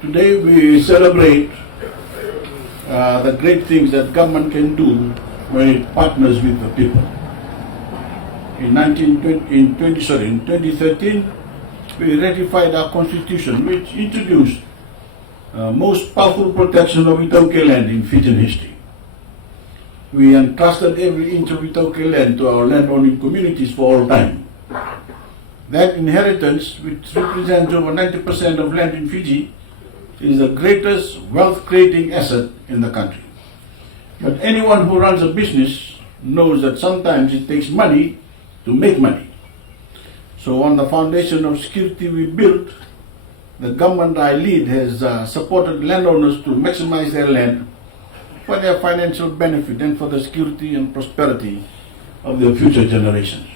Today we celebrate the great things that government can do when it partners with the people. In 2013, we ratified our constitution, which introduced most powerful protection of iTaukei land in Fijian history. We entrusted every inch of iTaukei land to our landowning communities for all time. That inheritance, which represents over 90% of land in Fiji, is the greatest wealth-creating asset in the country. But anyone who runs a business knows that sometimes it takes money to make money. So on the foundation of security we built, the government I lead has supported landowners to maximize their land for their financial benefit and for the security and prosperity of their future generations.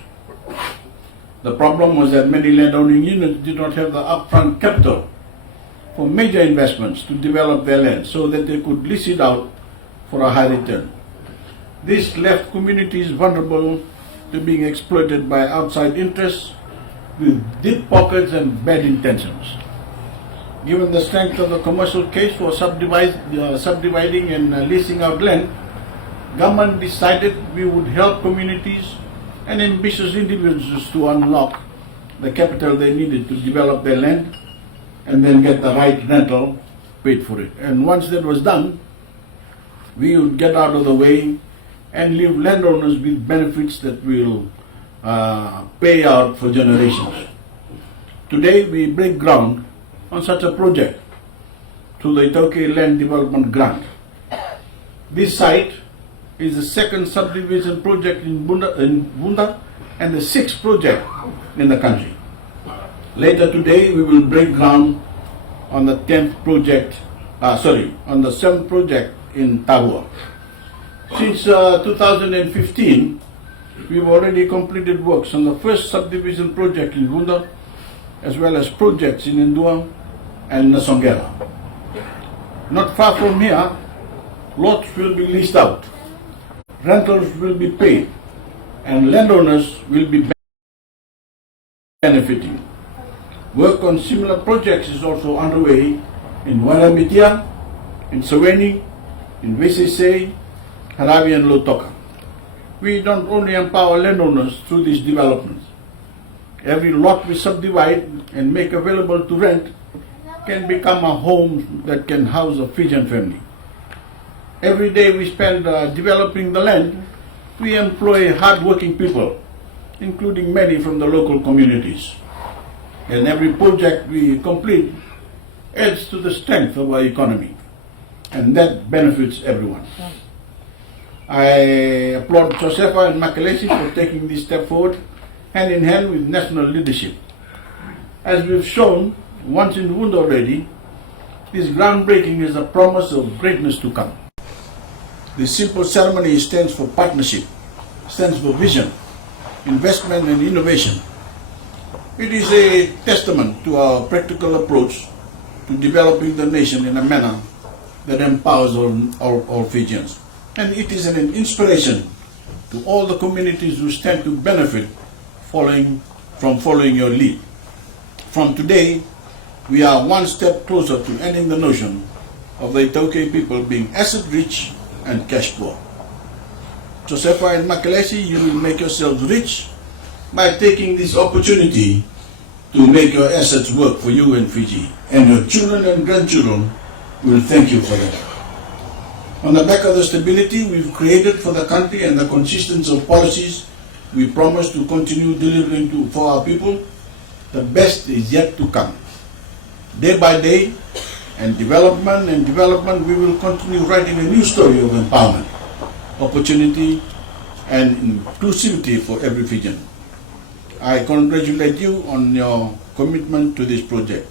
The problem was that many landowning units did not have the upfront capital for major investments to develop their land so that they could lease it out for a high return. This left communities vulnerable to being exploited by outside interests with deep pockets and bad intentions. Given the strength of the commercial case for subdividing and leasing out land, government decided we would help communities and ambitious individuals to unlock the capital they needed to develop their land and then get the right rental paid for it. And once that was done, we would get out of the way and leave landowners with benefits that will pay out for generations. Today we break ground on such a project through the iTaukei Land Development Grant. This site is the second subdivision project in Vuda and the sixth project in the country. Later today we will break ground on the 10th project, on the 7th project in Tahua. Since 2015, we've already completed works on the first subdivision project in Vuda, as well as projects in Ndua and Nasongera. Not far from here, lots will be leased out, rentals will be paid, and landowners will be benefiting. Work on similar projects is also underway in Waramitia, in Saweni, in VCC, Haravi and Lautoka. We don't only empower landowners through these developments. Every lot we subdivide and make available to rent can become a home that can house a Fijian family. Every day we spend developing the land, we employ hard-working people, including many from the local communities. And every project we complete adds to the strength of our economy, and that benefits everyone. I applaud Josefa and Makalesi for taking this step forward, hand in hand with national leadership. As we've shown once in Vuda already, this groundbreaking is a promise of greatness to come. This simple ceremony stands for partnership, stands for vision, investment and innovation. It is a testament to our practical approach to developing the nation in a manner that empowers all Fijians. And it is an inspiration to all the communities who stand to benefit from following your lead. From today, we are one step closer to ending the notion of the iTaukei people being asset-rich and cash-poor. Josefa and Makalesi, you will make yourselves rich by taking this opportunity to make your assets work for you and Fiji. And your children and grandchildren will thank you for that. On the back of the stability we've created for the country and the consistency of policies we promise to continue delivering for our people, the best is yet to come. Day by day, and development, we will continue writing a new story of empowerment, opportunity, and inclusivity for every Fijian. I congratulate you on your commitment to this project.